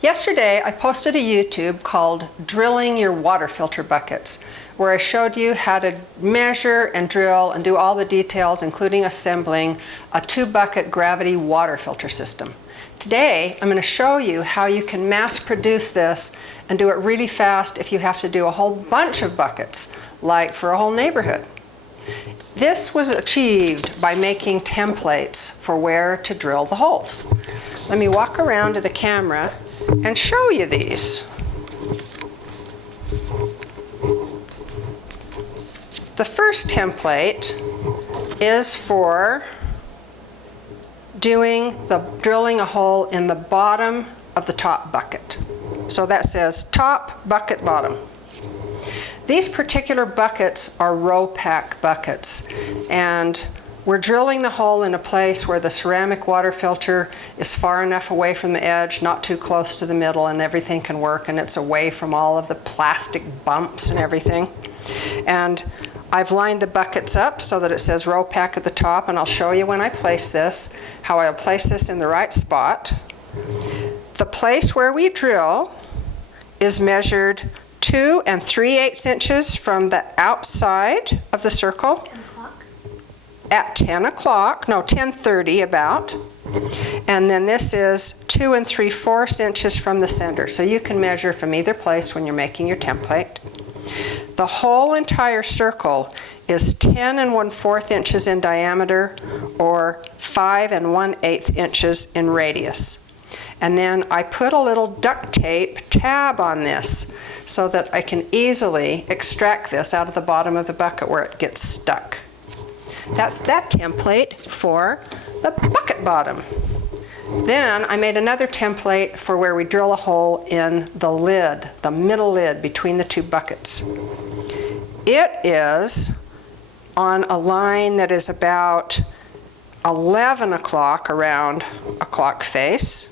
Yesterday, I posted a YouTube called Drilling Your Water Filter Buckets, where I showed you how to measure and drill and do all the details, including assembling a 2-bucket gravity water filter system. Today, I'm going to show you how you can mass produce this and do it really fast if you have to do a whole bunch of buckets, like for a whole neighborhood. This was achieved by making templates for where to drill the holes. Let me walk around to the camera and show you these. The first template is for drilling a hole in the bottom of the top bucket. So that says top bucket bottom. These particular buckets are Ropak buckets, and we're drilling the hole in a place where the ceramic water filter is far enough away from the edge, not too close to the middle, and everything can work, and it's away from all of the plastic bumps and everything. And I've lined the buckets up so that it says Ropak at the top, and I'll show you when I place this, how I'll place this in the right spot. The place where we drill is measured 2 3/8 inches from the outside of the circle. At 10:30 about. And then this is 2 3/4 inches from the center. So you can measure from either place when you're making your template. The whole entire circle is 10 1/4 inches in diameter, or 5 1/8 inches in radius. And then I put a little duct tape tab on this so that I can easily extract this out of the bottom of the bucket where it gets stuck. That's that template for the bucket bottom. Then I made another template for where we drill a hole in the lid, the middle lid between the 2 buckets. It is on a line that is about 11 o'clock around a clock face.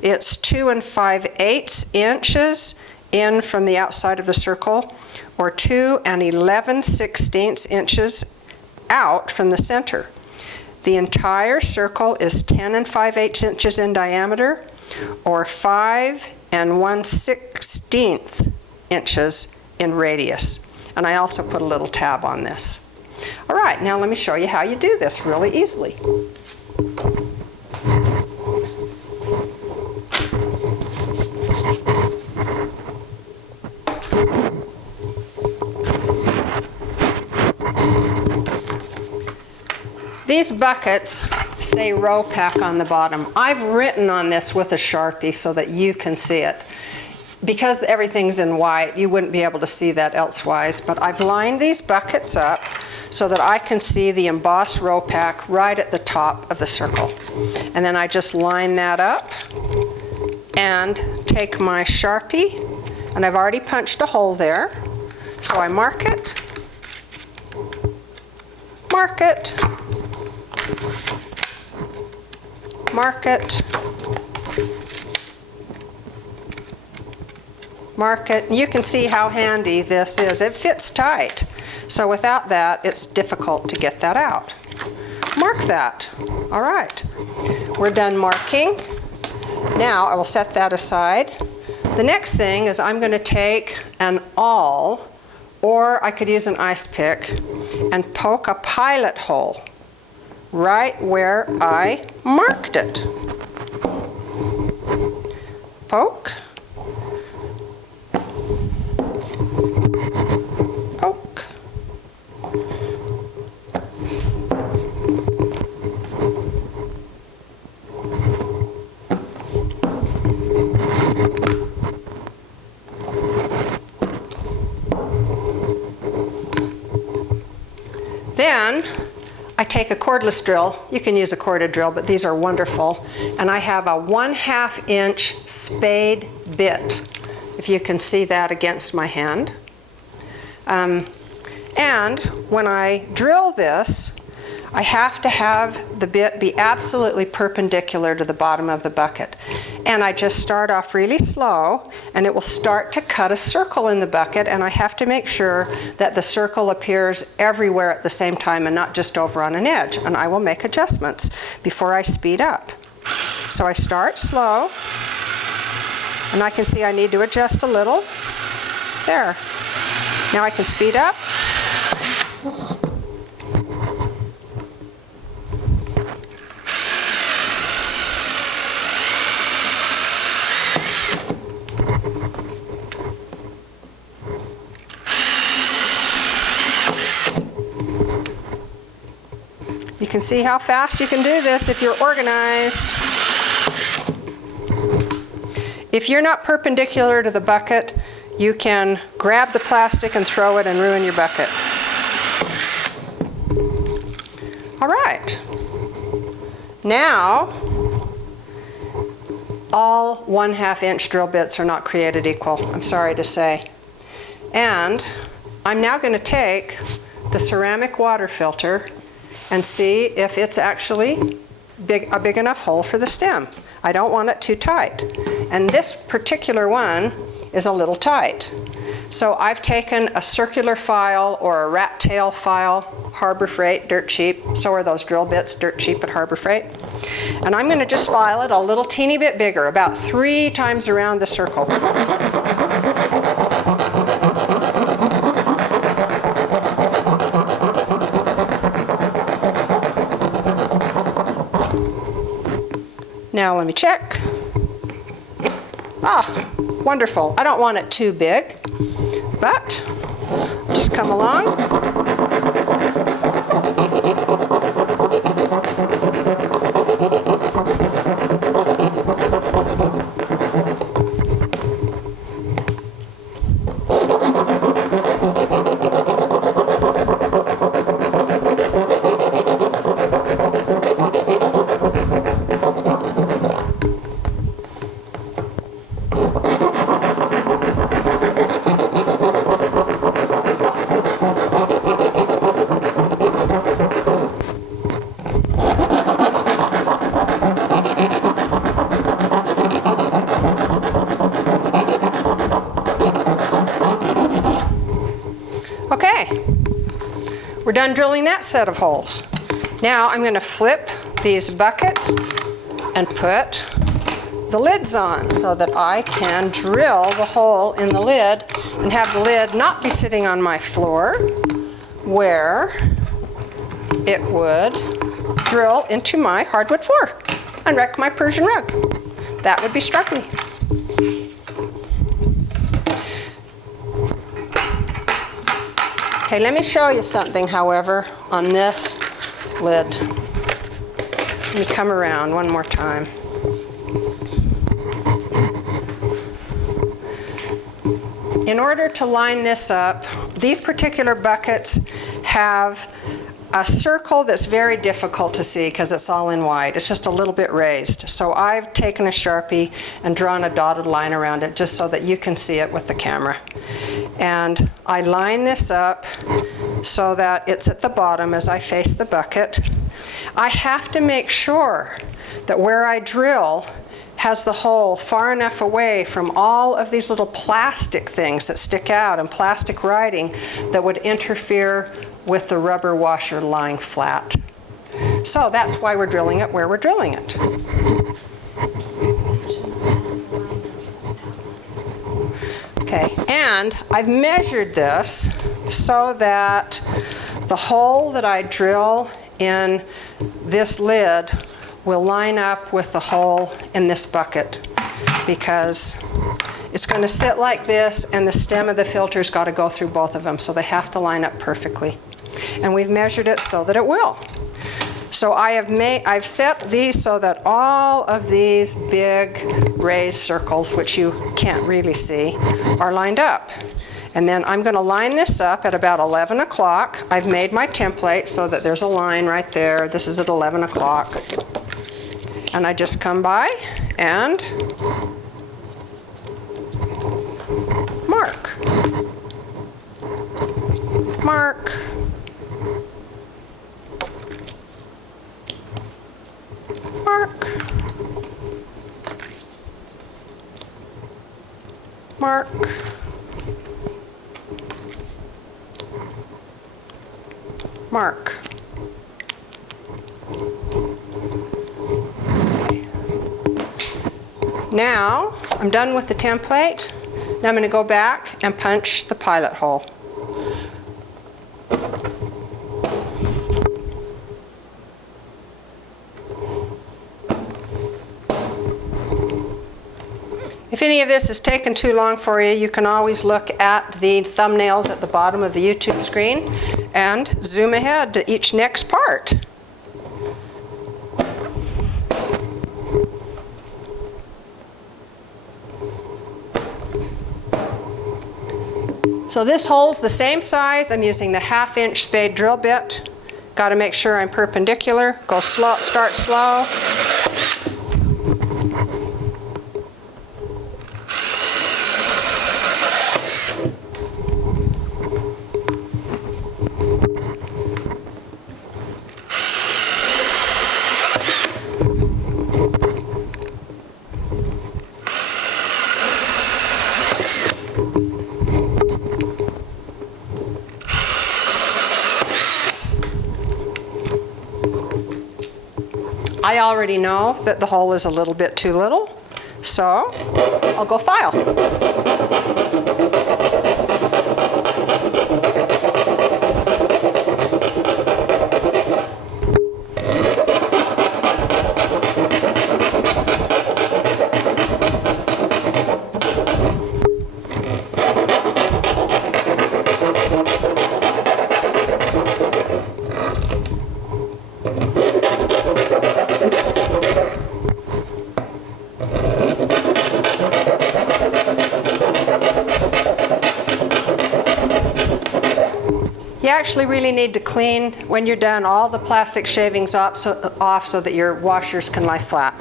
It's 2 5/8 inches in from the outside of the circle, or 2 11/16 inches out from the center. The entire circle is 10 5/8 inches in diameter, or 5 1/16 inches in radius. And I also put a little tab on this. All right, now let me show you how you do this really easily. These buckets say Ropak on the bottom. I've written on this with a Sharpie so that you can see it. Because everything's in white, you wouldn't be able to see that elsewise, but I've lined these buckets up so that I can see the embossed Ropak right at the top of the circle. And then I just line that up and take my Sharpie, and I've already punched a hole there, so I mark it, mark it, mark it, mark it. You can see how handy this is. It fits tight. So without that, it's difficult to get that out. Mark that. All right. We're done marking. Now I will set that aside. The next thing is I'm going to take an awl, or I could use an ice pick, and poke a pilot hole right where I marked it. Poke. Poke. Then I take a cordless drill. You can use a corded drill, but these are wonderful. And I have a 1/2 inch spade bit, if you can see that against my hand. And when I drill this, I have to have the bit be absolutely perpendicular to the bottom of the bucket. And I just start off really slow, and it will start to cut a circle in the bucket, and I have to make sure that the circle appears everywhere at the same time and not just over on an edge. And I will make adjustments before I speed up. So I start slow, And I can see I need to adjust a little. There. Now I can speed up. You can see how fast you can do this if you're organized. If you're not perpendicular to the bucket, you can grab the plastic and throw it and ruin your bucket. All right. Now, all 1/2 inch drill bits are not created equal, I'm sorry to say. And I'm now going to take the ceramic water filter and see if it's actually a big enough hole for the stem. I don't want it too tight. And this particular one is a little tight. So I've taken a circular file or a rat tail file, Harbor Freight, dirt cheap. So are those drill bits, dirt cheap at Harbor Freight. And I'm going to just file it a little teeny bit bigger, about 3 times around the circle. Now let me check. Ah, wonderful. I don't want it too big, but just come along. Okay, we're done drilling that set of holes. Now I'm going to flip these buckets and put the lids on so that I can drill the hole in the lid and have the lid not be sitting on my floor where it would drill into my hardwood floor and wreck my Persian rug. That would be struggling. Okay, let me show you something, however, on this lid. Let me come around one more time. In order to line this up, these particular buckets have a circle that's very difficult to see because it's all in white. It's just a little bit raised. So I've taken a Sharpie and drawn a dotted line around it just so that you can see it with the camera. And I line this up so that it's at the bottom as I face the bucket. I have to make sure that where I drill has the hole far enough away from all of these little plastic things that stick out and plastic writing that would interfere with the rubber washer lying flat. So that's why we're drilling it where we're drilling it. Okay, and I've measured this so that the hole that I drill in this lid will line up with the hole in this bucket because it's going to sit like this and the stem of the filter's got to go through both of them, so they have to line up perfectly. And we've measured it so that it will. So I've set these so that all of these big raised circles, which you can't really see, are lined up. And then I'm going to line this up at about 11 o'clock. I've made my template so that there's a line right there. This is at 11 o'clock. And I just come by and mark. Mark. Mark. Mark. Mark. Now, I'm done with the template. Now I'm going to go back and punch the pilot hole. If any of this has taken too long for you, you can always look at the thumbnails at the bottom of the YouTube screen and zoom ahead to each next part. So this hole's the same size. I'm using the 1/2-inch spade drill bit. Got to make sure I'm perpendicular. Go slow, start slow. I already know that the hole is a little bit too little, so I'll go file. You actually really need to clean, when you're done, all the plastic shavings off so that your washers can lie flat.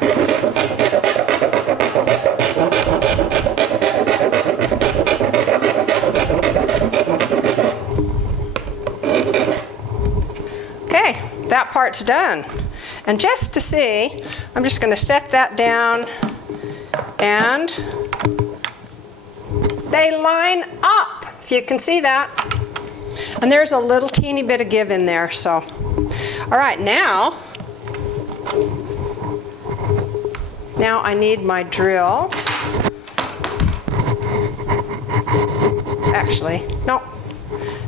Okay, that part's done. And just to see, I'm just going to set that down, and they line up, if you can see that. And there's a little teeny bit of give in there, so. All right, now I need my drill. Actually, no.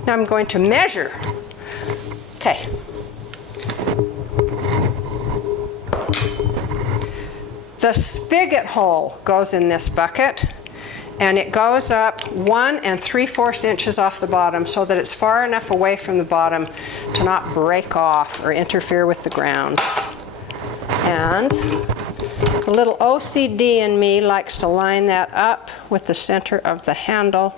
Now I'm going to measure. Okay. The spigot hole goes in this bucket, and it goes up 1 3/4 inches off the bottom so that it's far enough away from the bottom to not break off or interfere with the ground. And the little OCD in me likes to line that up with the center of the handle.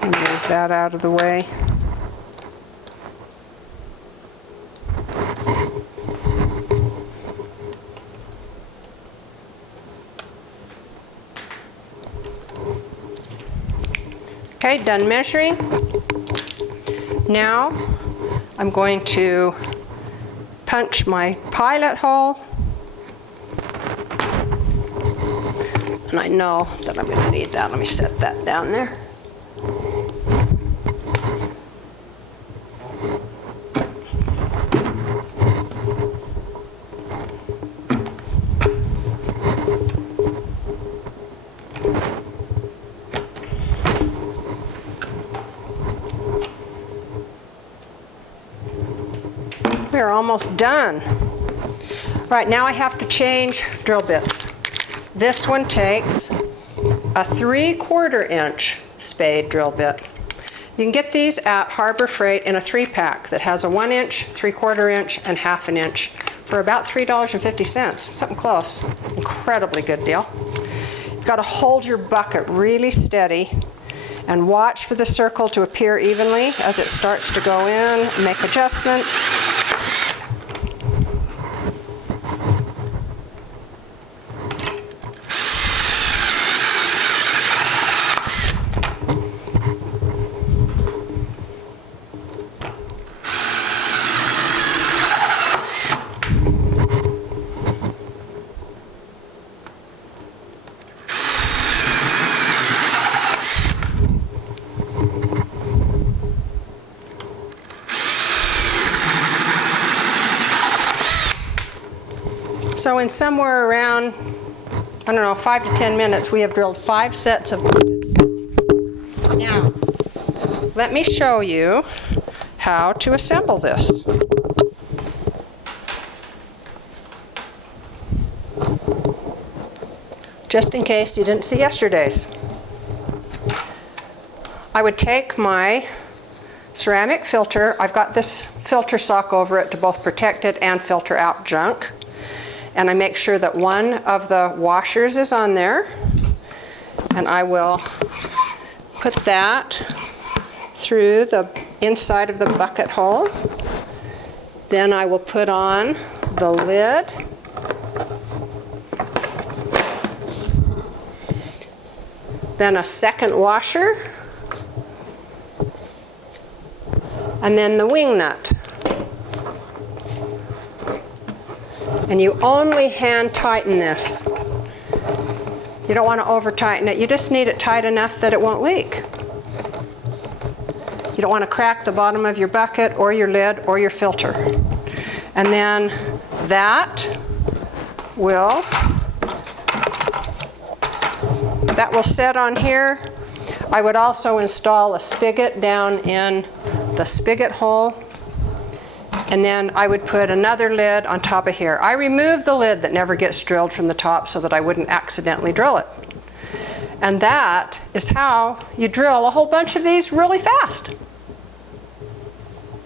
Move that out of the way. Okay, done measuring. Now I'm going to punch my pilot hole. And I know that I'm going to need that. Let me set that down there. We're almost done. Right, now I have to change drill bits. This one takes a 3/4 inch spade drill bit. You can get these at Harbor Freight in a 3-pack that has a 1 inch, 3/4 inch, and 1/2 inch for about $3.50, something close. Incredibly good deal. You've got to hold your bucket really steady and watch for the circle to appear evenly as it starts to go in, make adjustments. So in somewhere around, I don't know, 5 to 10 minutes, we have drilled 5 sets of buckets. Now, let me show you how to assemble this. Just in case you didn't see yesterday's. I would take my ceramic filter. I've got this filter sock over it to both protect it and filter out junk. And I make sure that one of the washers is on there. And I will put that through the inside of the bucket hole. Then I will put on the lid. Then a second washer. And then the wing nut. And you only hand tighten this. You don't want to over tighten it. You just need it tight enough that it won't leak. You don't want to crack the bottom of your bucket or your lid or your filter. And then that will set on here. I would also install a spigot down in the spigot hole, and then I would put another lid on top of here. I remove the lid that never gets drilled from the top so that I wouldn't accidentally drill it. And that is how you drill a whole bunch of these really fast.